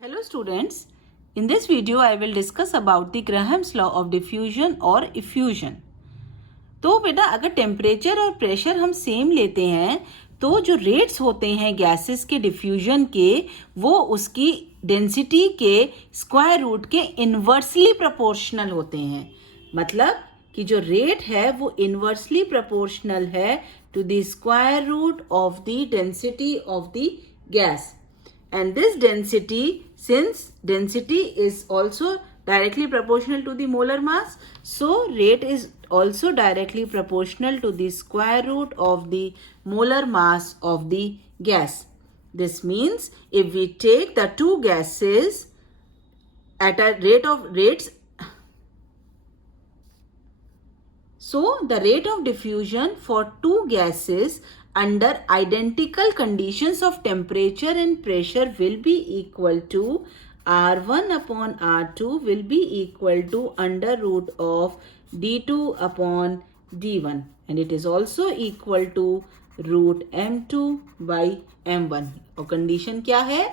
Hello students, in this video I will discuss about the Graham's law of diffusion और effusion. तो बेटा अगर temperature और pressure हम सेम लेते हैं तो जो रेट्स होते हैं गैसेस के डिफ्यूजन के वो उसकी डेंसिटी के स्क्वायर रूट के इन्वर्सली प्रोपोर्शनल होते हैं. मतलब कि जो रेट है वो इन्वर्सली प्रोपोर्शनल है to the square root of the density of the gas. And this density, since density is also directly proportional to the molar mass, so rate is also directly proportional to the square root of the molar mass of the gas. This means if we take the two gases at a rates, so the rate of diffusion for two gases under identical conditions of temperature and pressure will be equal to R1 upon R2 will be equal to under root of D2 upon D1, and it is also equal to root M2 by M1. और condition क्या है?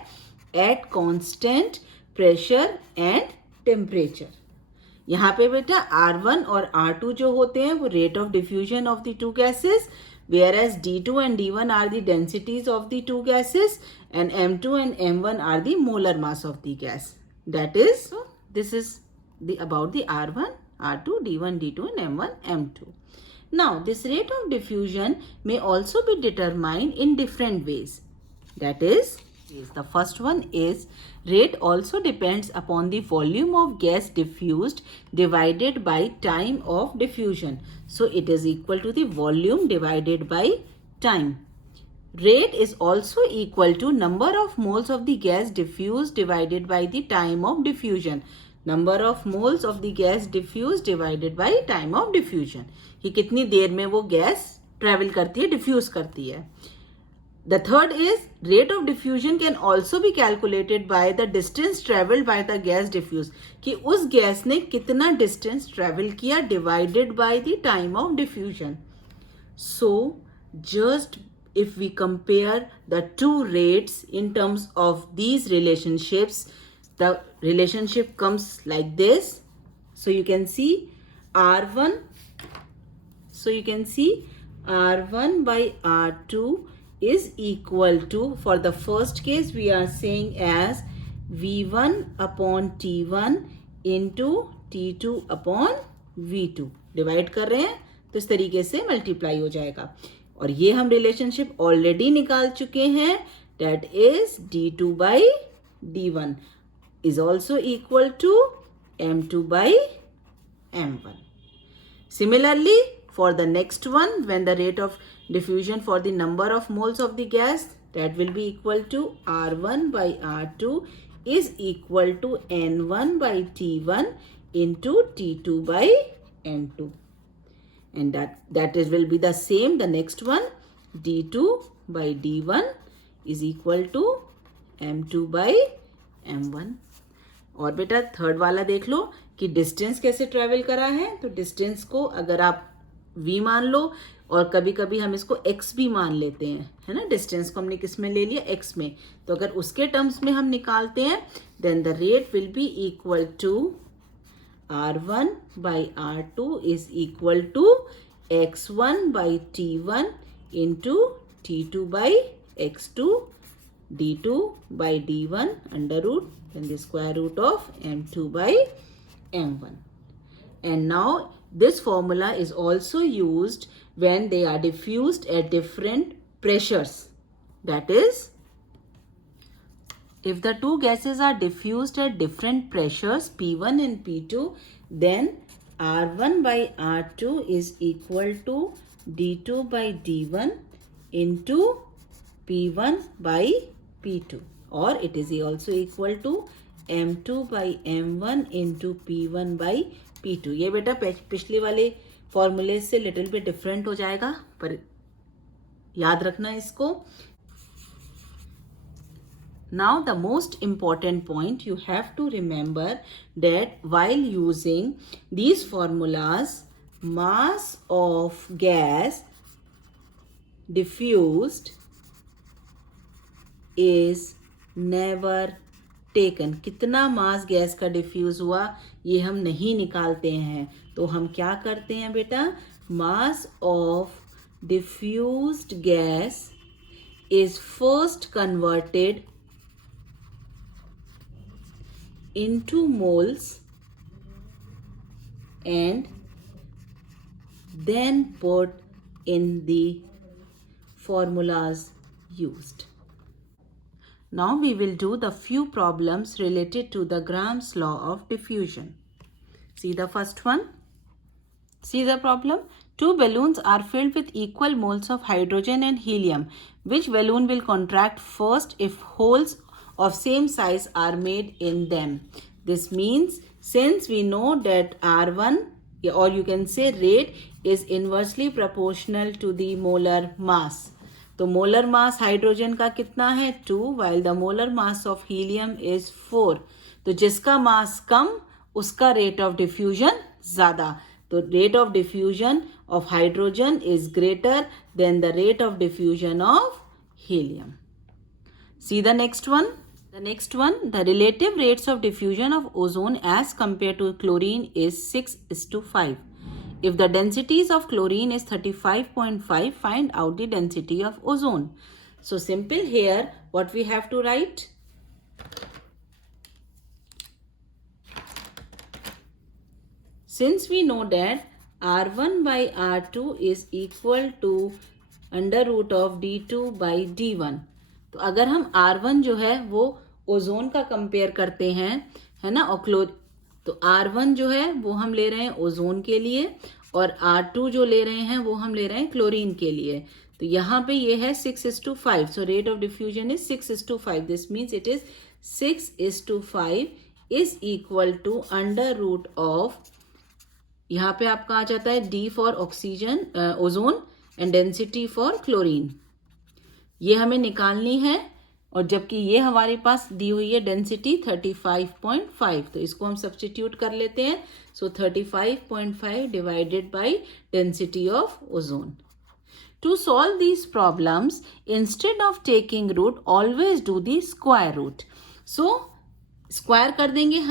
At constant pressure and temperature. यहाँ पे बेटा R1 और R2 जो होते हैं वो rate of diffusion of the two gases, whereas D2 and D1 are the densities of the two gases, and M2 and M1 are the molar mass of the gas. That is, so this is about the R1, R2, D1, D2 and M1, M2. Now, this rate of diffusion may also be determined in different ways. That is, the first one is rate also depends upon the volume of gas diffused divided by time of diffusion. So it is equal to the volume divided by time. Rate is also equal to number of moles of the gas diffused divided by the time of diffusion. Number of moles of the gas diffused divided by time of diffusion. कि कितनी देर में वो gas travel करती है, diffuse करती है. The third is rate of diffusion can also be calculated by the distance traveled by the gas diffused. कि उस गैस ने कितना distance travel किया divided by the time of diffusion. So just if we compare the two rates in terms of these relationships, the relationship comes like this. So you can see R1. So you can see R1 by R2 is equal to, for the first case we are saying as V1 upon T1 into T2 upon V2. Divide कर रहे हैं तो इस तरीके से multiply हो जाएगा. और ये हम रिलेशनशिप ऑलरेडी निकाल चुके हैं. That is D2 by D1 is also equal to M2 by M1. Similarly, for the next one, when the rate of diffusion for the number of moles of the gas, that will be equal to R1 by R2 is equal to N1 by T1 into T2 by N2. And that will be the same. The next one, D2 by D1 is equal to M2 by M1. और बेटा third वाला देख लो कि distance कैसे travel करा है. तो distance को अगर आप v मान लो और कभी कभी हम इसको x भी मान लेते हैं, है ना. डिस्टेंस को हमने किस में ले लिया? x में. तो अगर उसके टर्म्स में हम निकालते हैं then the rate will be equal to R1 by R2 is equal to x1 by T1 into T2 by x2 D2 by D1 under root then the square root of M2 by M1. And now this formula is also used when they are diffused at different pressures. That is, if the two gases are diffused at different pressures P1 and P2, then R1 by R2 is equal to D2 by D1 into P1 by P2. Or it is also equal to M2 by M1 into P1 by P2. ये बेटा पिछले वाले फॉर्मूले से little bit different हो जाएगा, पर याद रखना इसको. Now the most important point you have to remember that while using these formulas, mass of gas diffused is never taken, कितना मास गैस का डिफ्यूज हुआ ये हम नहीं निकालते हैं, तो हम क्या करते हैं बेटा, mass of diffused gas is first converted into moles and then put in the formulas used. Now we will do the few problems related to the Gram's law of diffusion. See the first one. See the problem. Two balloons are filled with equal moles of hydrogen and helium. Which balloon will contract first if holes of same size are made in them? This means since we know that R1, or you can say rate, is inversely proportional to the molar mass. तो molar mass hydrogen का कितना है 2 while the molar mass of helium is 4. तो जिसका मास कम उसका rate of diffusion ज़्यादा. तो rate of diffusion of hydrogen is greater than the rate of diffusion of helium. See the next one. The next one, the relative rates of diffusion of ozone as compared to chlorine is 6:5. If the densities of chlorine is 35.5, find out the density of ozone. So simple here, what we have to write? Since we know that R1 by R2 is equal to under root of D2 by D1, तो अगर हम R1 जो है वो ozone का compare करते हैं, है ना, और तो R1 जो है वो हम ले रहे हैं ओजोन के लिए और R2 जो ले रहे हैं वो हम ले रहे हैं क्लोरीन के लिए. तो यहाँ पे ये है 6:5. So rate of diffusion is 6:5. This means it is 6:5 is equal to under root of, यहाँ पे आपका आ जाता है D for oxygen ozone and density for chlorine. ये हमें निकालनी है और जबकि ये हमारे पास दी हुई है डेंसिटी 35.5, तो इसको हम सब्स्टिट्यूट कर लेते हैं. So 35.5 divided by density of ozone. To solve these problems instead of taking root always do the square root. So square कर देंगे.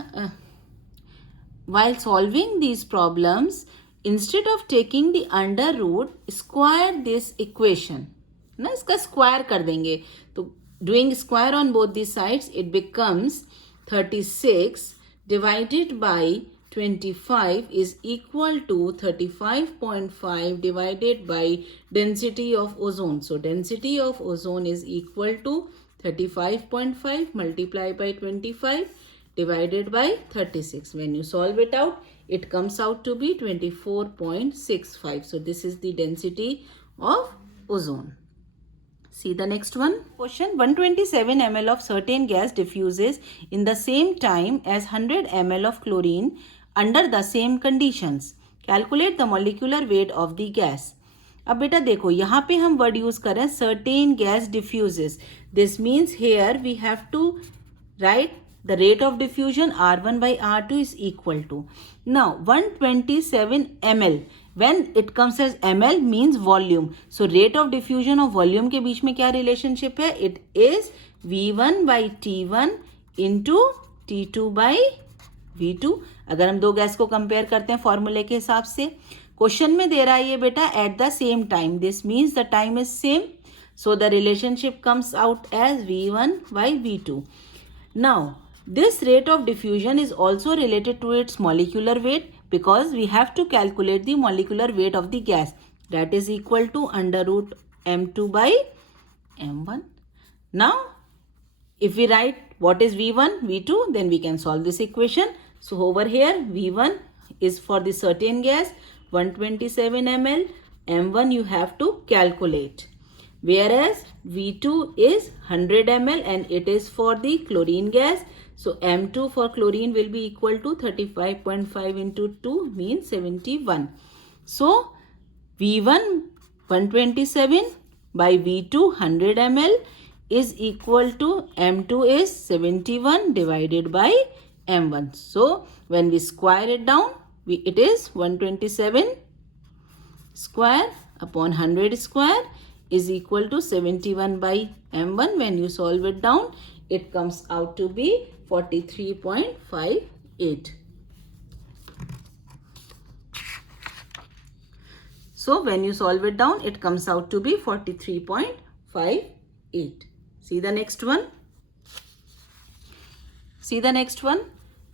While solving these problems, instead of taking the under root, square this equation. ना इसका square कर देंगे. तो doing square on both the sides, it becomes 36 divided by 25 is equal to 35.5 divided by density of ozone. So density of ozone is equal to 35.5 multiplied by 25 divided by 36. When you solve it out, it comes out to be 24.65. So this is the density of ozone. See the next one. Question: 127 ml of certain gas diffuses in the same time as 100 ml of chlorine under the same conditions. Calculate the molecular weight of the gas. अब बेटा देखो यहाँ पे हम word use कर रहे हैं certain gas diffuses. This means here we have to write the rate of diffusion R1 by R2 is equal to. Now 127 ml, when it comes as ml means volume. So rate of diffusion of volume के बीच में क्या relationship है? It is V1 by T1 into T2 by V2. अगर हम दो gas को compare करते हैं फॉर्मूले के हिसाब से, क्वेश्चन में दे रहा है ये बेटा at the same time. This means the time is same, so the relationship comes out as V1 by V2. Now this rate of diffusion is also related to its molecular weight because we have to calculate the molecular weight of the gas, that is equal to under root m2 by m1. Now if we write what is V1, V2, then we can solve this equation. So over here V1 is for the certain gas 127 ml, m1 you have to calculate, whereas V2 is 100 ml and it is for the chlorine gas. So M2 for chlorine will be equal to 35.5 into 2 means 71. So V1 127 by V2 100 ml is equal to M2 is 71 divided by M1. So when we square it down, it is 127 square upon 100 square is equal to 71 by M1. When you solve it down, it comes out to be 43.58. So when you solve it down, it comes out to be 43.58. See the next one. See the next one.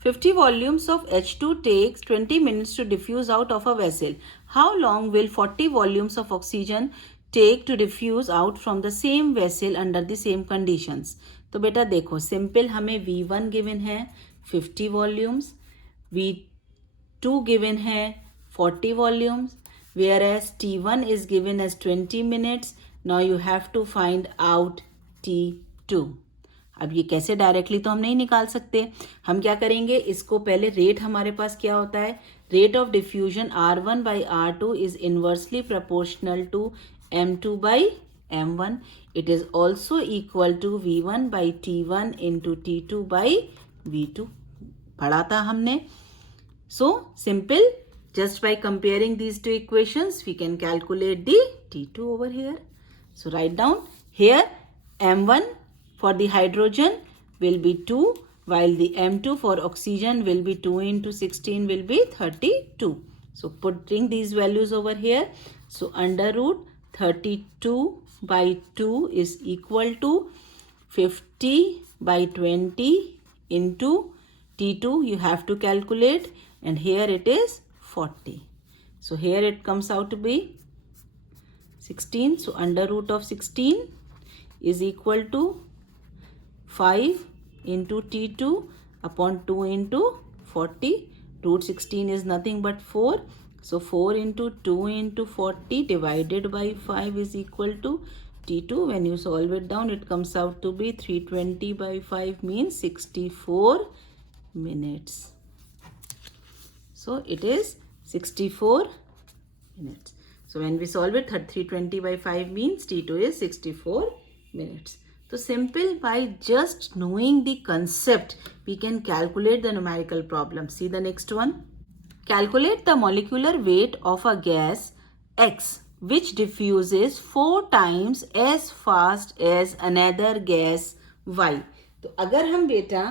50 volumes of H2 takes 20 minutes to diffuse out of a vessel. How long will 40 volumes of oxygen take to diffuse out from the same vessel under the same conditions? तो बेटा देखो, simple हमें V1 given है 50 volumes, V2 given है 40 volumes, whereas T1 is given as 20 minutes. Now you have to find out T2. अब ये कैसे directly तो हम नहीं निकाल सकते. हम क्या करेंगे, इसको पहले रेट हमारे पास क्या होता है, rate of diffusion R1 by R2 is inversely proportional to M2 by M1. It is also equal to V1 by T1 into T2 by V2. पढ़ा था हमने. So simple, just by comparing these two equations we can calculate the T2 over here. So write down here M1 for the hydrogen will be 2, while the M2 for oxygen will be 2 into 16 will be 32. So putting these values over here, so under root 32 by 2 is equal to 50 by 20 into T2 you have to calculate, and here it is 40. So here it comes out to be 16. So under root of 16 is equal to 5 into T2 upon 2 into 40. Root 16 is nothing but 4. So 4 into 2 into 40 divided by 5 is equal to T2. When you solve it down, it comes out to be 320 by 5 means 64 minutes. So it is 64 minutes. So when we solve it, 320 by 5 means T2 is 64 minutes. So simple, by just knowing the concept, we can calculate the numerical problem. See the next one. Calculate the molecular weight of a gas X which diffuses 4 times as fast as another gas Y. तो अगर हम बेटा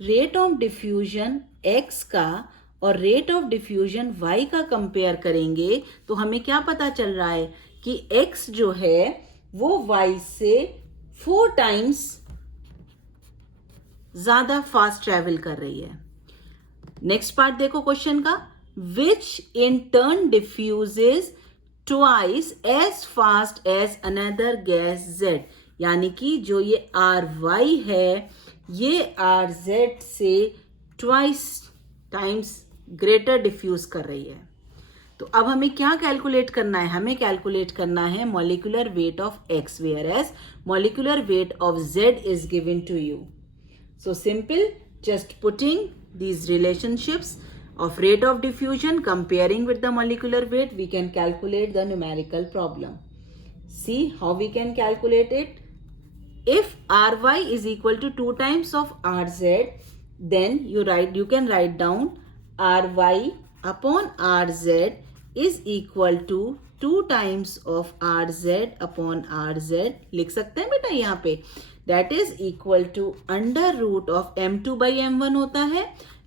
rate of diffusion X का और rate of diffusion Y का compare करेंगे तो हमें क्या पता चल रहा है कि X जो है वो Y से 4 टाइम्स ज्यादा फास्ट ट्रेवल कर रही है. नेक्स्ट पार्ट देखो क्वेश्चन का. Which in turn diffuses twice as fast as another gas Z. यानी कि जो ये RY है ये RZ से ट्वाइस टाइम्स ग्रेटर डिफ्यूज कर रही है. तो अब हमें क्या कैलकुलेट करना है, हमें कैलकुलेट करना है molecular weight of X, where as molecular weight of Z is given to you. So simple, just putting these relationships of rate of diffusion comparing with the molecular weight, we can calculate the numerical problem. See how we can calculate it. If RY is equal to 2 times of RZ, then you can write down RY upon RZ is equal to 2 times of RZ upon RZ. लिख सकते हैं बेटा यहाँ पे. That is equal to under root of M2 by M1 होता है.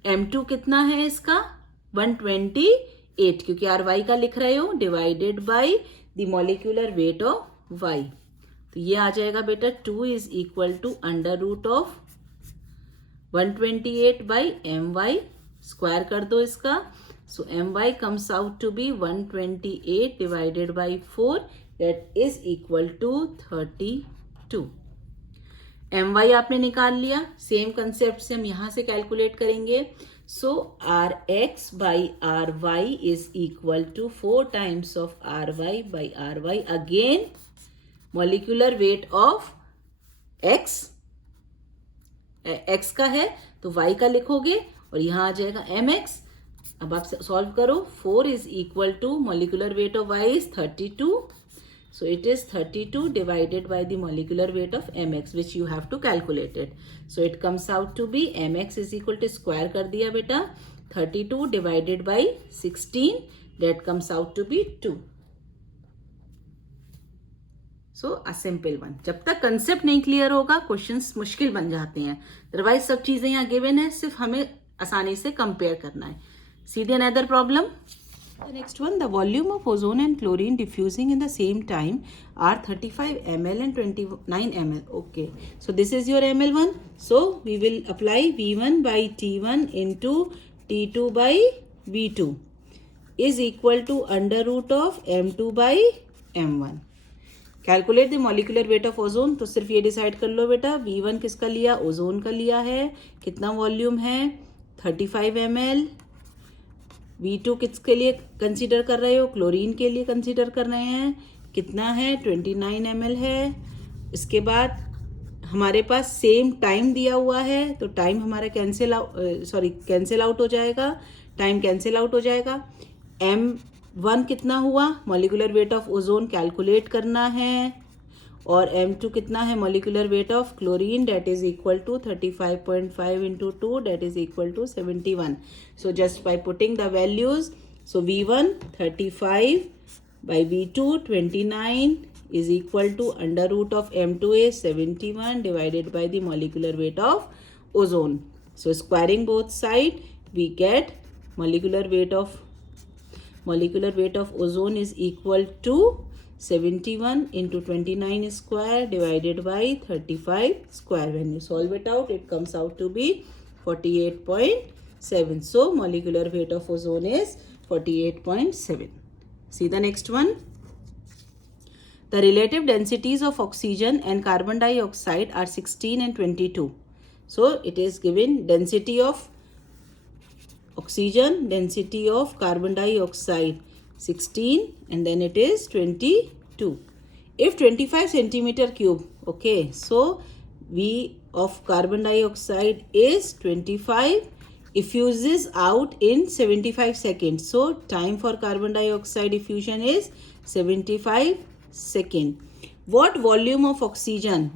M2 कितना है इसका 128, क्योंकि RY का लिख रहे हो, divided by the molecular weight of Y. तो ये आ जाएगा बेटा 2 is equal to under root of 128 by My. Square कर दो इसका. सो My comes out to be 128 divided by 4, that is equal to 32. My आपने निकाल लिया. सेम कंसेप्ट से हम यहाँ से कैलकुलेट करेंगे. So Rx by Ry is equal to 4 times of Ry by Ry. Again molecular weight of x का है तो y का लिखोगे और यहाँ आ जाएगा mx. अब आप सॉल्व करो. 4 is equal to molecular weight of y is 32. So it is 32 divided by the molecular weight of mx, which you have to calculate it. So it comes out to be mx is equal to square कर दिया बेटा 32 divided by 16, that comes out to be 2. So a simple one. जब तक concept नहीं clear होगा questions मुश्किल बन जाते हैं. अदरवाइज सब चीजें यहाँ गिवन है, सिर्फ हमें आसानी से कंपेयर करना है. सीधे another problem. The next one, the volume of ozone and chlorine diffusing in the same time are 35 ml and 29 ml. Okay, so this is your ml1. So we will apply V1 by T1 into T2 by V2 is equal to under root of M2 by M1. Calculate the molecular weight of ozone. तो सिर्फ ये decide कर लो बेटा, V1 किसका लिया, ozone का लिया है. कितना वॉल्यूम है, 35 ml. V2 किसके लिए कंसीडर कर रहे हो, क्लोरीन के लिए कंसीडर कर रहे हैं. कितना है, 29 ml है. इसके बाद हमारे पास सेम टाइम दिया हुआ है, तो टाइम हमारा कैंसिल आउट हो जाएगा. टाइम कैंसिल आउट हो जाएगा. M1 कितना हुआ, molecular weight of ozone calculate करना है. और M2 कितना है, molecular weight of chlorine, that is equal to 35.5 into 2, that is equal to 71. So just by putting the values, so V1 35 by V2 29 is equal to under root of M2 is 71 divided by the molecular weight of ozone. So squaring both side, we get molecular weight of ozone is equal to 71 into 29 square divided by 35 square. When you solve it out, it comes out to be 48.7. So molecular weight of ozone is 48.7. See the next one. The relative densities of oxygen and carbon dioxide are 16 and 22. So it is given density of oxygen, density of carbon dioxide 16, and then it is 22. If 25 centimeter cube, okay, so V of carbon dioxide is 25, effuses out in 75 seconds. So time for carbon dioxide diffusion is 75 seconds. What volume of oxygen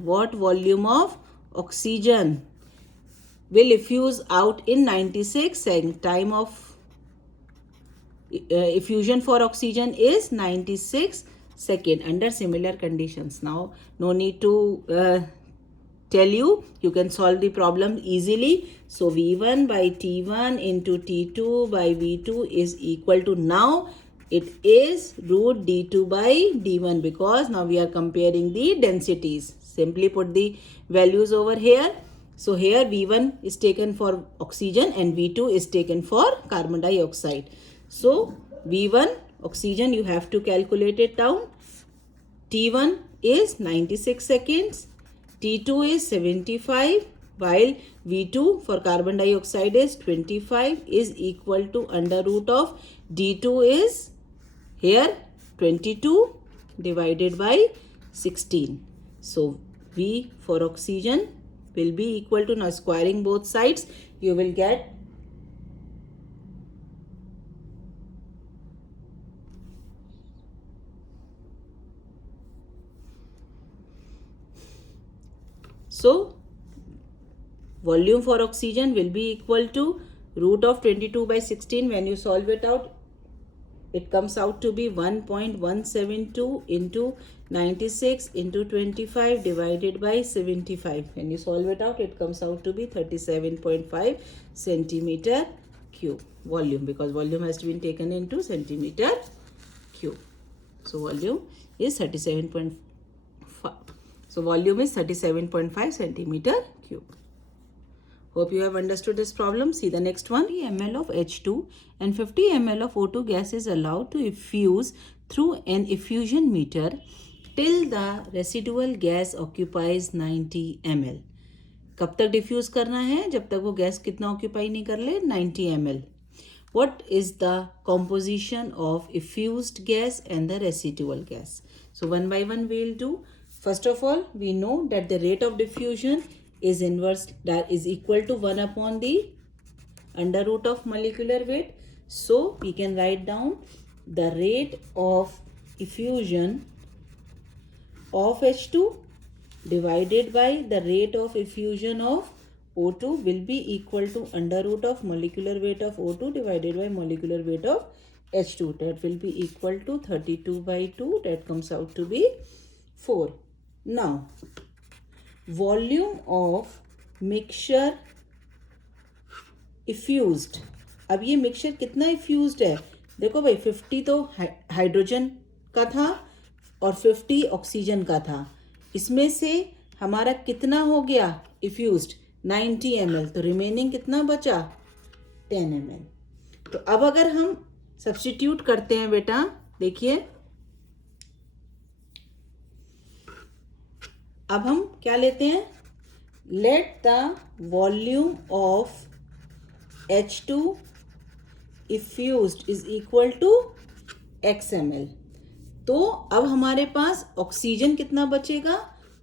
will effuse out in 96 seconds? Time of effusion for oxygen is 96 seconds under similar conditions. Now no need to tell you can solve the problem easily. So V1 by T1 into T2 by V2 is equal to, now it is root D2 by D1, because now we are comparing the densities. Simply put the values over here. So here V1 is taken for oxygen and V2 is taken for carbon dioxide. So V1 oxygen, you have to calculate it down. T1 is 96 seconds. T2 is 75, while V2 for carbon dioxide is 25 is equal to under root of D2 is here 22 divided by 16. So V for oxygen will be equal to, now squaring both sides, you will get so volume for oxygen will be equal to root of 22 by 16. When you solve it out, it comes out to be 1.172 into 96 into 25 divided by 75. When you solve it out, it comes out to be 37.5 centimeter cube volume, because volume has been taken into centimeter cube. So volume is 37.5. So volume is 37.5 centimeter cube. Hope you have understood this problem. See the next one. 50 ml of H2 and 50 ml of O2 gas is allowed to effuse through an effusion meter till the residual gas occupies 90 ml. कब तक diffuse करना है, जब तक वो gas कितना occupy नहीं कर ले, 90 ml. What is the composition of effused gas and the residual gas? So one by one we will do. First of all, we know that the rate of diffusion is inverse, that is equal to 1 upon the under root of molecular weight. So we can write down the rate of effusion of H2 divided by the rate of effusion of O2 will be equal to under root of molecular weight of O2 divided by molecular weight of H2. That will be equal to 32 by 2. That comes out to be 4. Now, volume of mixture इफ्यूज्ड. अब ये mixture कितना इफ्यूज्ड है? देखो भाई 50 तो hydrogen का था और 50 ऑक्सीजन का था. इसमें से हमारा कितना हो गया इफ्यूज्ड? 90 ml. तो रिमेनिंग कितना बचा? 10 ml. तो अब अगर हम सब्स्टिट्यूट करते हैं बेटा, देखिए अब हम क्या लेते हैं? Let the volume of H2 effused is equal to x ml. तो अब हमारे पास ऑक्सीजन कितना बचेगा?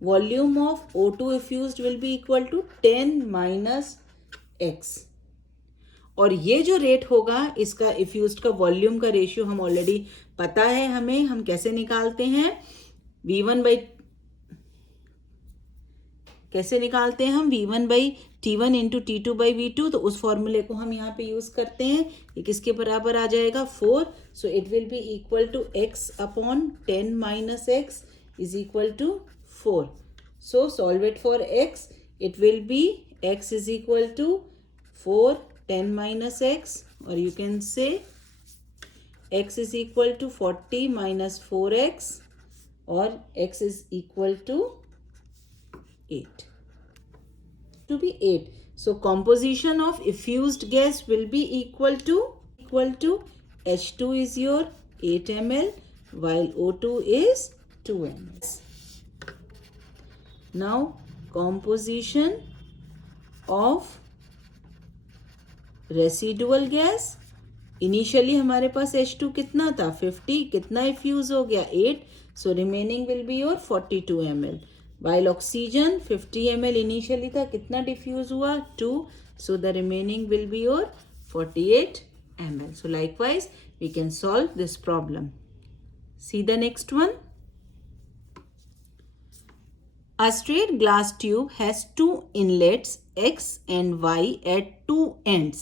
Volume of O2 effused will be equal to 10 minus x. और ये जो रेट होगा इसका इफ्यूज्ड का वॉल्यूम का रेशियो हम ऑलरेडी पता है हमें. हम कैसे निकालते हैं? कैसे निकालते हैं हम? V1 by T1 into T2 by V2. तो उस फॉर्मूले को हम यहाँ पे यूज करते हैं. ये किसके बराबर आ जाएगा? 4. So it will be equal to x upon 10 minus x is equal to 4. So solve it for x. It will be x is equal to 4 10 minus x, और you can say x is equal to 40 minus 4x, और x is equal to 8. To be 8. So composition of effused gas will be equal to H2 is your 8 ml while O2 is 2 ml. Now composition of residual gas. Initially हमारे पास H2 कितना था? 50. कितना इफ्यूज हो गया? 8. So remaining will be your 42 ml. While oxygen 50 ml initially था, कितना diffuse हुआ? 2. So the remaining will be your 48 ml. So likewise we can solve this problem. See the next one. A straight glass tube has two inlets X and Y at two ends.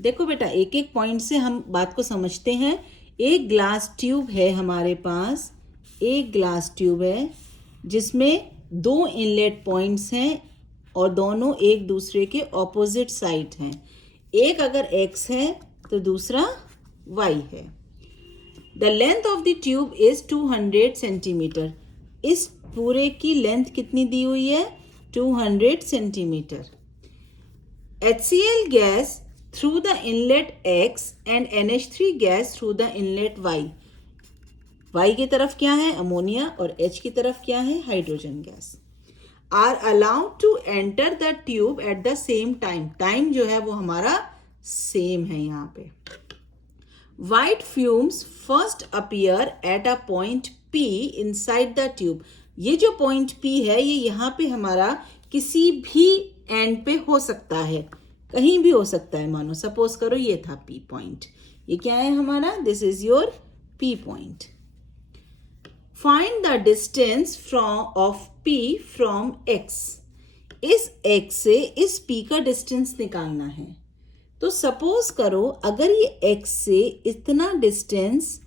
देखो बेटा एक एक point से हम बात को समझते हैं. एक ग्लास ट्यूब है हमारे पास, एक ग्लास ट्यूब है जिसमें दो इनलेट पॉइंट्स हैं और दोनों एक दूसरे के ऑपोजिट साइड हैं. एक अगर x है तो दूसरा y है. The length of the tube is 200 centimetre. इस पूरे की लेंथ कितनी दी हुई है? 200 centimetre. HCl gas through the inlet x and NH3 gas through the inlet y. Y की तरफ क्या है? अमोनिया, और H की तरफ क्या है? Hydrogen gas. Are allowed to enter the tube at the same time. Time जो है वो हमारा सेम है यहाँ पे. White fumes first appear at a point P inside the tube. ये जो पॉइंट P है ये यहाँ पे हमारा किसी भी एंड पे हो सकता है, कहीं भी हो सकता है. मानो सपोज करो ये था P पॉइंट. ये क्या है हमारा? This is your P point. Find the distance of P from X. इस X से इस P का डिस्टेंस निकालना है. तो सपोज करो अगर ये X से इतना डिस्टेंस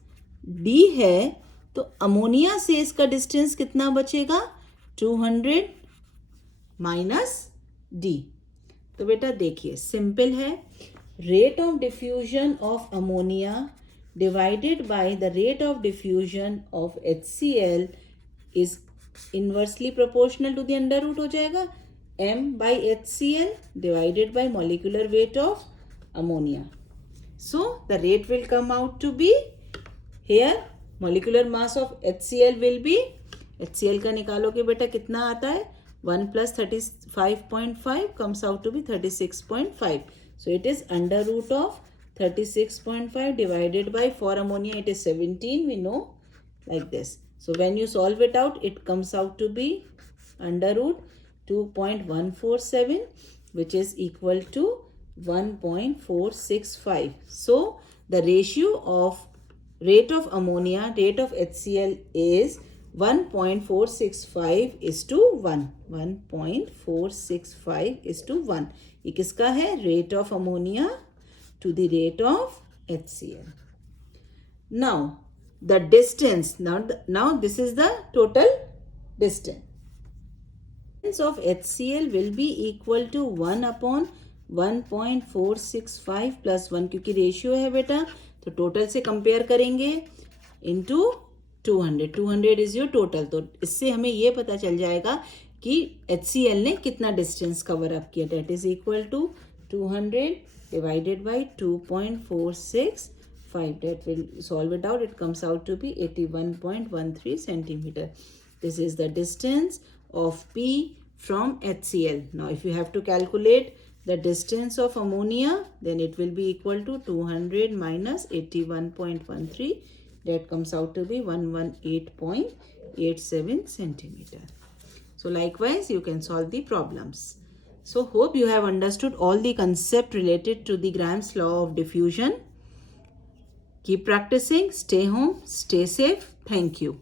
D है तो अमोनिया से इसका डिस्टेंस कितना बचेगा? 200 माइनस D. तो बेटा देखिए सिंपल है. Rate of diffusion of ammonia divided by the rate of diffusion of HCl is inversely proportional to the under root हो जाएगा m by HCl divided by molecular weight of ammonia. So the rate will come out to be here molecular mass of HCl will be, HCl का निकालोगे बेटा कितना आता है? 1 plus 35.5 comes out to be 36.5. So it is under root of 36.5 divided by, for ammonia it is 17, we know, like this. So when you solve it out, it comes out to be under root 2.147, which is equal to 1.465. So the ratio of rate of ammonia, rate of HCl is 1.465 is to 1. 1.465 is to 1. ये किसका है? Rate of ammonia to the rate of HCl. Now the distance, now this is the total Distance of HCl will be equal to 1 upon 1.465 plus 1, क्योंकि ratio है बेटा, तो total से compare करेंगे, into 200 is your total. तो इससे हमें ये पता चल जाएगा कि HCl ने कितना डिस्टेंस कवर अप किया. That is equal to 200 divided by 2.465. That will solve it out. It comes out to be 81.13 centimeter. This is the distance of P from HCl. Now if you have to calculate the distance of ammonia, then it will be equal to 200 minus 81.13. That comes out to be 118.87 centimeter. So likewise you can solve the problems. So hope you have understood all the concept related to the Graham's law of diffusion. Keep practicing, stay home, stay safe. Thank you.